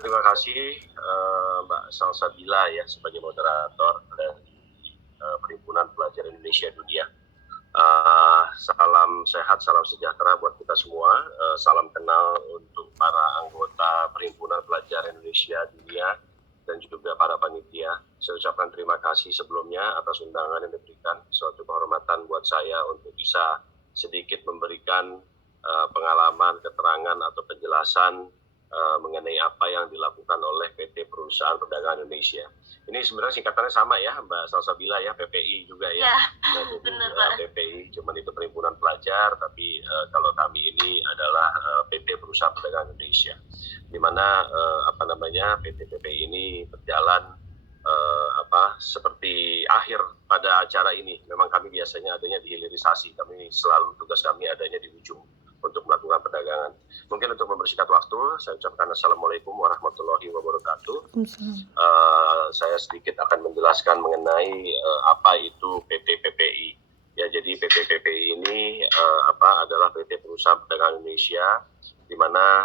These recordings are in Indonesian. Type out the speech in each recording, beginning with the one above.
Terima kasih Mbak Salsabila ya sebagai moderator dari Perhimpunan Pelajar Indonesia Dunia. Salam sehat, salam sejahtera buat kita semua. Salam kenal untuk para anggota Perhimpunan Pelajar Indonesia Dunia dan juga para panitia. Saya ucapkan terima kasih sebelumnya atas undangan yang diberikan. Suatu kehormatan buat saya untuk bisa sedikit memberikan pengalaman, keterangan atau penjelasan mengenai apa yang dilakukan oleh PT Perusahaan Perdagangan Indonesia. Ini sebenarnya singkatannya sama ya, Mbak Salsabila ya, PPI juga ya. Nah, benar Pak. PPI, cuman itu Perhimpunan Pelajar, tapi kalau kami ini adalah PT Perusahaan Perdagangan Indonesia, di mana PT PPI ini berjalan seperti akhir pada acara ini. Memang kami biasanya adanya di hilirisasi, tugas kami adanya di ujung untuk melakukan perdagangan. Mungkin untuk mempersingkat waktu, saya ucapkan Assalamualaikum warahmatullahi wabarakatuh. Saya sedikit akan menjelaskan mengenai apa itu PT PPI. Ya, jadi PT PPI ini adalah PT Perusahaan Perdagangan Indonesia, di mana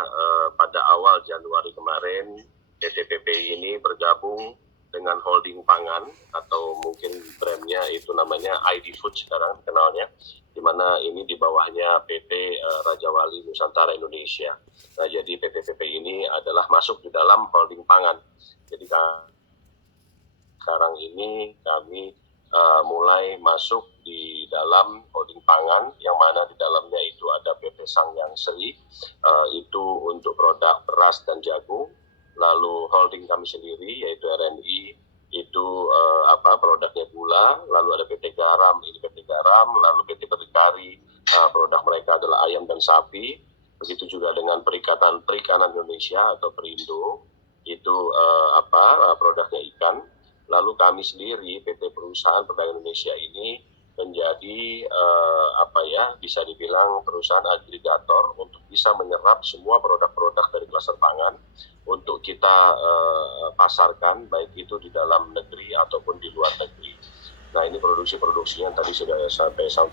pada awal Januari kemarin PT PPI ini bergabung dengan holding pangan atau mungkin brandnya itu namanya ID Food sekarang dikenalnya, di mana ini di bawahnya PT Raja Wali Nusantara Indonesia. Nah, jadi PT PPI ini adalah masuk di dalam holding pangan. Jadi sekarang ini kami mulai masuk di dalam holding pangan, yang mana di dalamnya itu ada PT Sangyang Sri, itu untuk produk beras dan jagung. Lalu holding kami sendiri yaitu RNI itu produknya gula. Lalu ada PT Garam, ini PT Garam. Lalu PT Berdikari, produk mereka adalah ayam dan sapi. Begitu juga dengan Perikatan Perikanan Indonesia atau Perindo, itu produknya ikan. Lalu kami sendiri PT Perusahaan Perdagangan Indonesia ini menjadi bisa dibilang perusahaan agregator untuk bisa menyerap semua produk-produk dari klaster pangan untuk kita pasarkan, baik itu di dalam negeri ataupun di luar negeri. Nah, ini produksi-produksi yang tadi sudah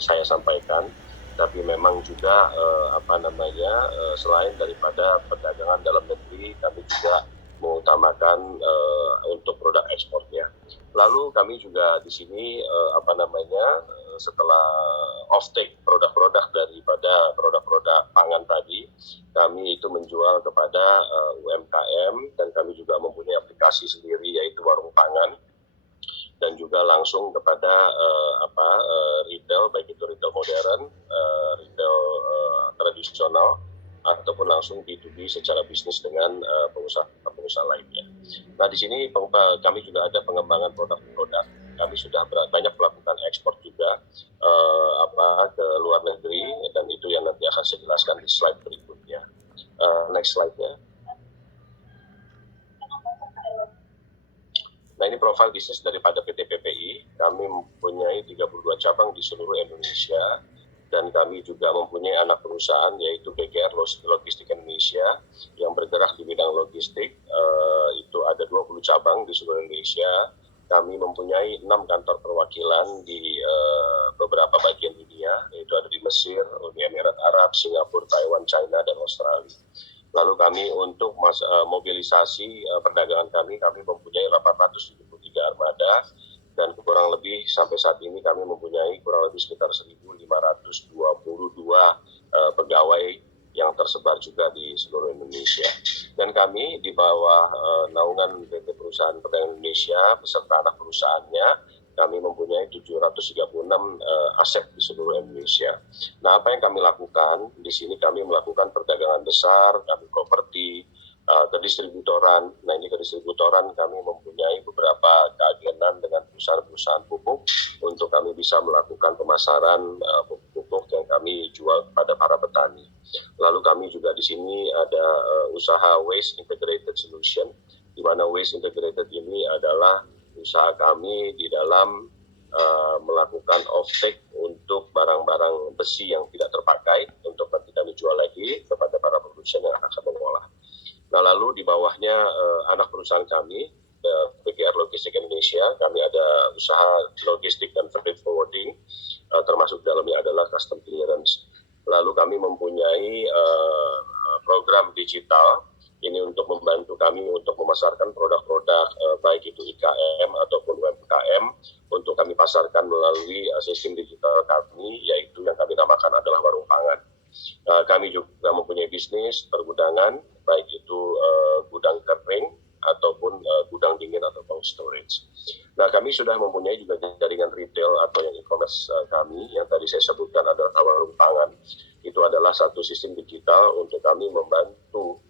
saya sampaikan, tapi memang juga selain daripada perdagangan dalam negeri, kami juga mengutamakan untuk produk ekspornya. Lalu kami juga di sini setelah off-take produk-produk daripada produk-produk pangan tadi, kami itu menjual kepada UMKM, dan kami juga mempunyai aplikasi sendiri yaitu Warung Pangan, dan juga langsung kepada retail, baik itu retail modern, retail tradisional, ataupun langsung B2B secara bisnis dengan pengusaha lainnya. Nah, di sini kami juga ada pengembangan produk-produk. Kami sudah banyak melakukan ekspor juga ke luar negeri, dan itu yang nanti akan saya jelaskan di slide berikutnya. Next slide-nya. Nah, ini profil bisnis daripada PT PPI. Kami mempunyai 32 cabang di seluruh Indonesia, dan kami juga mempunyai anak perusahaan yaitu BGR Logistik Indonesia yang bergerak di bidang logistik. Itu ada 20 cabang di seluruh Indonesia. Kami mempunyai 6 kantor perwakilan di beberapa bagian dunia, yaitu ada di Mesir, Uni Emirat Arab, Singapura, Taiwan, China, dan Australia. Lalu kami untuk mobilisasi perdagangan kami mempunyai 873 armada, dan kurang lebih sampai saat ini kami mempunyai kurang lebih sekitar 1.522 pegawai yang tersebar juga di seluruh Indonesia. Dan kami di bawah naungan PT Perusahaan Perdagangan Indonesia beserta anak perusahaannya, kami mempunyai 736 aset di seluruh Indonesia. Nah, apa yang kami lakukan di sini, kami melakukan perdagangan besar, kami properti, kedistributoran. Nah, ini kedistributoran kami mempunyai beberapa keagenan dengan perusahaan-perusahaan pupuk untuk kami bisa melakukan pemasaran pupuk yang kami jual kepada para petani. Lalu kami juga di sini ada usaha Waste Integrated Solution, di mana Waste Integrated ini adalah usaha kami di dalam melakukan off-take untuk barang-barang besi yang tidak terpakai untuk nanti kami jual lagi kepada para produsen yang akan mengolah. Nah, lalu di bawahnya anak perusahaan kami, BGR Logistik Indonesia, kami ada usaha logistik dan freight forwarding, termasuk dalamnya adalah custom clearance. Lalu kami mempunyai program digital Ini untuk membantu kami untuk memasarkan produk-produk baik itu IKM ataupun UMKM untuk kami pasarkan melalui sistem digital kami, yaitu yang kami namakan adalah warung pangan. Kami juga mempunyai bisnis pergudangan, baik itu gudang kering ataupun gudang dingin atau cold storage. Nah, kami sudah mempunyai juga jaringan retail atau yang e-commerce kami, yang tadi saya sebutkan adalah warung pangan. Itu adalah satu sistem digital untuk kami membantu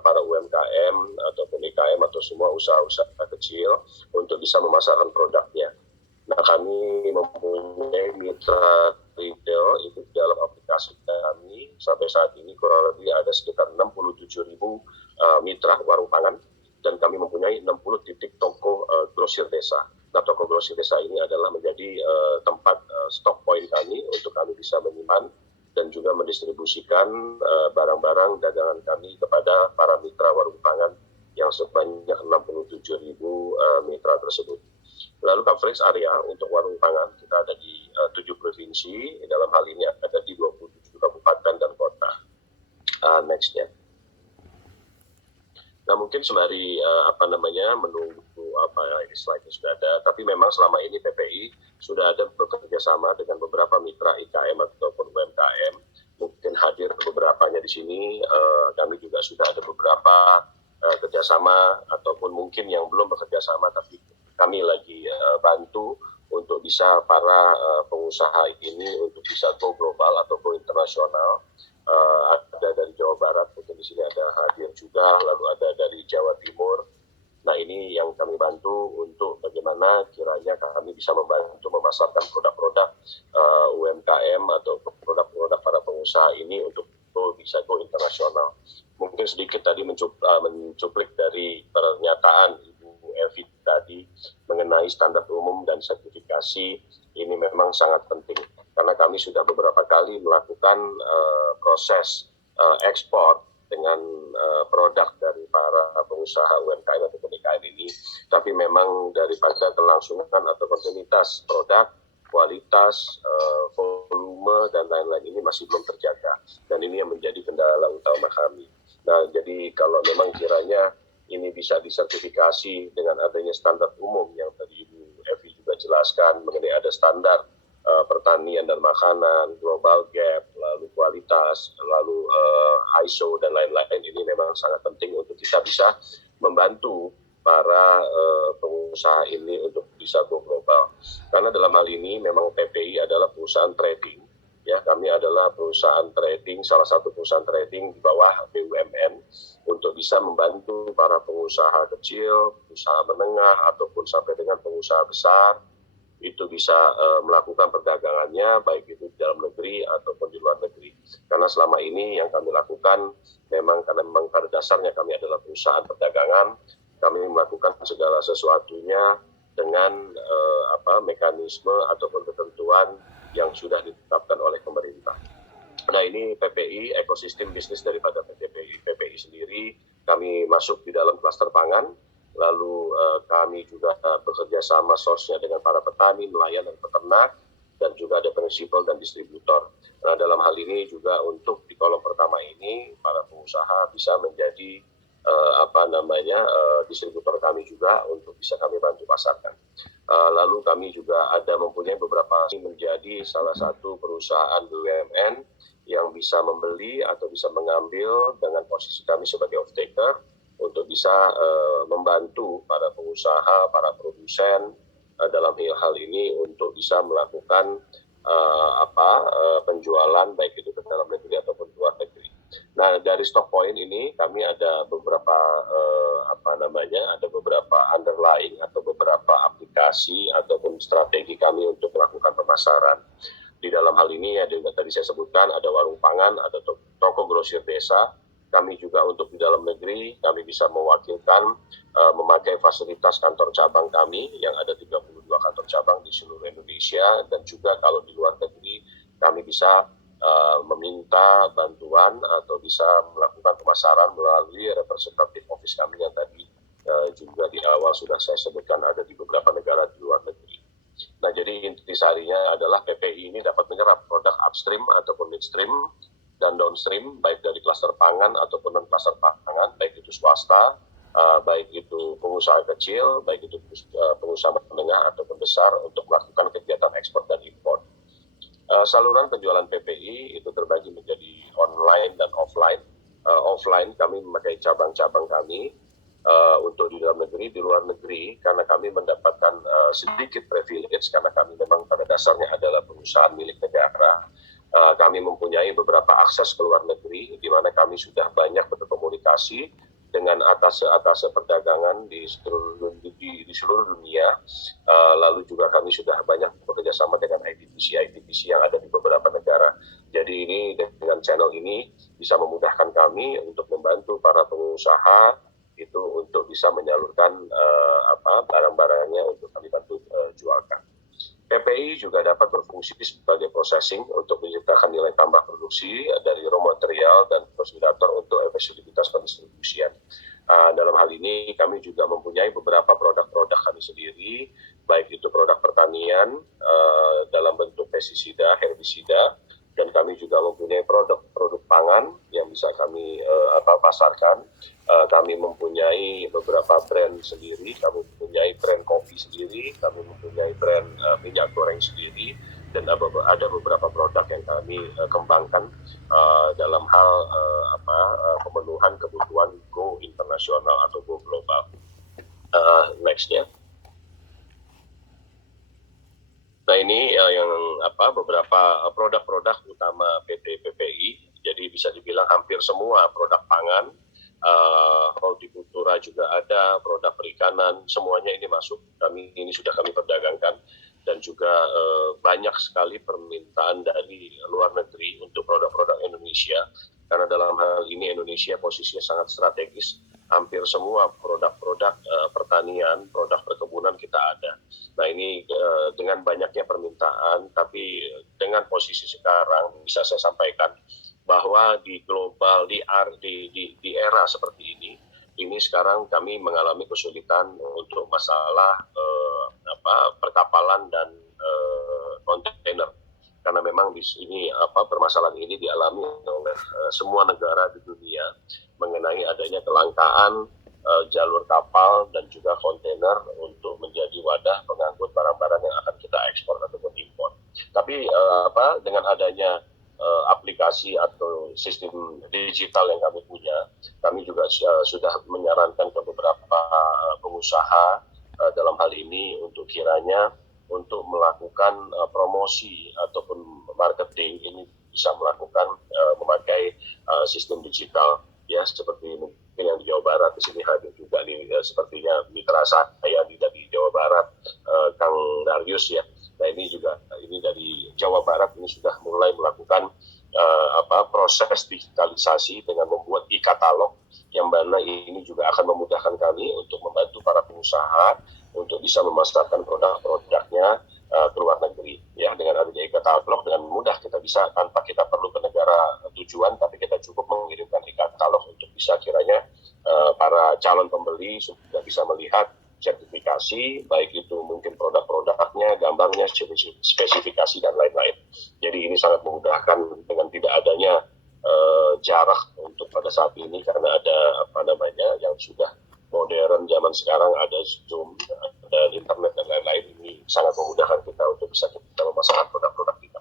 para UMKM ataupun IKM atau semua usaha-usaha kecil untuk bisa memasarkan produknya. Nah, kami mempunyai mitra retail itu dalam aplikasi kami. Sampai saat ini kurang lebih ada sekitar 67.000 mitra warung pangan, dan kami mempunyai 60 titik toko grosir desa. Nah, toko grosir desa ini adalah menjadi tempat stok point kami untuk kami bisa menyimpan dan juga mendistribusikan barang-barang dagangan kami kepada para mitra warung pangan yang sebanyak 67.000 mitra tersebut. Lalu coverage area untuk warung pangan kita ada di 7 provinsi, dalam hal ini ada di 27 kabupaten dan kota. Next ya. Nah, mungkin sembari menunggu ini slide-nya sudah ada, tapi memang selama ini PPI sudah ada bekerja sama dengan beberapa mitra IKM ataupun UMKM. Mungkin hadir beberapanya di sini. Kami juga sudah ada beberapa kerjasama ataupun mungkin yang belum bekerja sama, tapi kami lagi bantu untuk bisa para pengusaha ini untuk bisa go global atau go internasional. Ada dari Jawa Barat, mungkin di sini ada hadir juga, lalu ada dari Jawa Timur. Nah, ini yang kami bantu untuk bagaimana kiranya kami bisa membantu memasarkan produk-produk UMKM atau produk-produk para pengusaha ini untuk bisa go internasional. Mungkin sedikit tadi mencuplik dari pernyataan Ibu Evi tadi mengenai standar umum dan sertifikasi. Ini memang sangat penting karena kami sudah beberapa kali melakukan proses ekspor dengan produk dari para pengusaha UMKM atau UMKM ini, tapi memang daripada kelangsungan atau kontinuitas produk, kualitas, volume dan lain-lain ini masih belum terjaga, dan ini yang menjadi kendala utama kami. Nah, jadi kalau memang kiranya ini bisa disertifikasi dengan adanya standar umum yang tadi Ibu Evi juga jelaskan mengenai ada standar pertanian dan makanan, global gap, lalu kualitas, lalu ISO dan lain-lain, ini memang sangat penting untuk kita bisa membantu para pengusaha ini untuk bisa go global. Karena dalam hal ini memang PPI adalah perusahaan trading, ya, kami adalah perusahaan trading, salah satu perusahaan trading di bawah BUMN untuk bisa membantu para pengusaha kecil, usaha menengah ataupun sampai dengan pengusaha besar itu bisa melakukan perdagangannya baik itu di dalam negeri ataupun di luar negeri. Karena selama ini yang kami lakukan karena memang pada dasarnya kami adalah perusahaan perdagangan, kami melakukan segala sesuatunya dengan mekanisme ataupun ketentuan yang sudah ditetapkan oleh pemerintah. Nah, ini PPI, ekosistem bisnis daripada PPI sendiri, kami masuk di dalam klaster pangan. Lalu kami juga bekerja sama source-nya dengan para petani, nelayan, dan peternak, dan juga ada prinsipal dan distributor. Nah, dalam hal ini juga untuk di kolom pertama ini, para pengusaha bisa menjadi distributor kami juga untuk bisa kami bantu pasarkan. Lalu kami juga ada mempunyai beberapa menjadi salah satu perusahaan BUMN yang bisa membeli atau bisa mengambil dengan posisi kami sebagai off-taker, untuk bisa membantu para pengusaha, para produsen dalam hal ini untuk bisa melakukan penjualan baik itu ke dalam negeri ataupun luar negeri. Nah, dari stock point ini kami ada beberapa ada beberapa underlying atau beberapa aplikasi ataupun strategi kami untuk melakukan pemasaran. Di dalam hal ini ada tadi saya sebutkan ada warung pangan, ada toko grosir desa. Kami juga untuk di dalam negeri, kami bisa mewakilkan memakai fasilitas kantor cabang kami yang ada 32 kantor cabang di seluruh Indonesia, dan juga kalau di luar negeri kami bisa meminta bantuan atau bisa melakukan pemasaran melalui representative office kami yang tadi juga di awal sudah saya sebutkan ada di beberapa negara di luar negeri. Nah, jadi intisarinya adalah PPI ini dapat menyerap produk upstream ataupun midstream dan downstream, baik dari klaster pangan ataupun non klaster pangan, baik itu swasta, baik itu pengusaha kecil, baik itu pengusaha menengah ataupun besar untuk melakukan kegiatan ekspor dan impor. Saluran penjualan PPI itu terbagi menjadi online dan offline. Offline kami memakai cabang-cabang kami untuk di dalam negeri, di luar negeri, karena kami mendapatkan sedikit privilege karena kami memang pada dasarnya adalah perusahaan milik negara. Kami mempunyai beberapa akses ke luar negeri, di mana kami sudah banyak berkomunikasi dengan atase perdagangan di seluruh dunia. Lalu juga kami sudah banyak bekerja sama dengan ITPC yang ada di beberapa negara. Jadi ini dengan channel ini bisa memudahkan kami untuk membantu para pengusaha itu untuk bisa menyalurkan barang-barangnya untuk kami bantu jualkan. PPI juga dapat berfungsi sebagai processing untuk menciptakan nilai tambah produksi dari raw material dan konsolidator untuk efektivitas pendistribusian. Dalam hal ini kami juga mempunyai beberapa produk-produk kami sendiri, baik itu produk pertanian dalam bentuk pestisida, herbisida, dan kami juga mempunyai produk-produk pangan yang bisa kami pasarkan. Kami mempunyai beberapa brand sendiri, kami mempunyai brand kopi sendiri, kami mempunyai brand minyak goreng sendiri, dan ada beberapa produk yang kami kembangkan dalam hal pemenuhan kebutuhan go internasional atau go global. Next-nya. Nah ini yang beberapa produk-produk utama PT PPI. Jadi bisa dibilang hampir semua produk pangan, hortikultura juga ada, produk perikanan, semuanya ini masuk. Ini sudah kami perdagangkan, dan juga banyak sekali permintaan dari luar negeri untuk produk-produk Indonesia. Karena dalam hal ini Indonesia posisinya sangat strategis. Hampir semua produk-produk pertanian, produk perkebunan kita ada. Nah ini dengan banyaknya permintaan, tapi dengan posisi sekarang bisa saya sampaikan bahwa di global, di era seperti ini sekarang kami mengalami kesulitan untuk masalah perkapalan dan kontainer. Karena memang di sini permasalahan ini dialami oleh semua negara di dunia mengenai adanya kelangkaan jalur kapal dan juga kontainer untuk menjadi wadah pengangkut barang-barang yang akan kita ekspor ataupun impor. Tapi dengan adanya aplikasi atau sistem digital yang kami punya, kami juga sudah menyarankan ke beberapa pengusaha dalam hal ini untuk kiranya untuk melakukan promosi ataupun marketing ini bisa melakukan memakai sistem digital, ya seperti mungkin yang di Jawa Barat di sini hadir juga nih sepertinya mitra saya dari Jawa Barat, Kang Darius ya. Nah ini dari Jawa Barat ini sudah mulai melakukan proses digitalisasi dengan membuat e-katalog yang mana ini juga akan memudahkan kami untuk membantu para pengusaha untuk bisa memasarkan produk-produknya ke luar negeri. Ya, dengan adanya e-katalog dengan mudah kita bisa tanpa kita perlu ke negara tujuan, tapi kita cukup mengirimkan e-katalog untuk bisa kiranya para calon pembeli sudah bisa melihat sertifikasi, baik itu mungkin produk-produknya, gambarnya, spesifikasi dan lain-lain. Jadi ini sangat memudahkan dengan tidak adanya jarak untuk pada saat ini, karena ada yang sudah modern zaman sekarang, ada Zoom, ada internet dan lain-lain. Ini sangat memudahkan kita untuk bisa kita memasarkan produk-produk kita.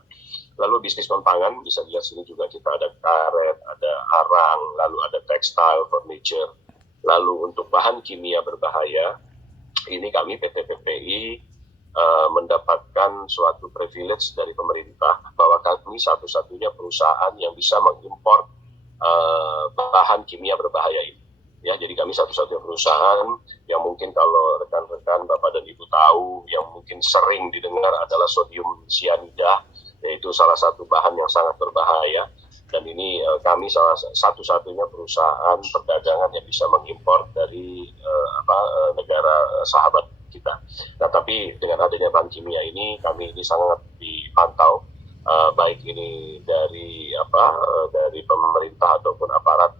Lalu bisnis non-pangan bisa dilihat sini juga kita ada karet, ada arang, lalu ada textile, furniture. Lalu untuk bahan kimia berbahaya, ini kami PT PPI mendapatkan suatu privilege dari pemerintah bahwa kami satu-satunya perusahaan yang bisa mengimpor bahan kimia berbahaya ini. Ya, jadi kami satu-satunya perusahaan yang mungkin kalau rekan-rekan Bapak dan Ibu tahu, yang mungkin sering didengar adalah sodium cyanida, yaitu salah satu bahan yang sangat berbahaya. Dan ini kami salah satu-satunya perusahaan perdagangan yang bisa mengimpor dari negara sahabat kita. Nah, tapi dengan adanya bahan kimia ini, kami ini sangat dipantau, baik ini dari pemerintah ataupun aparat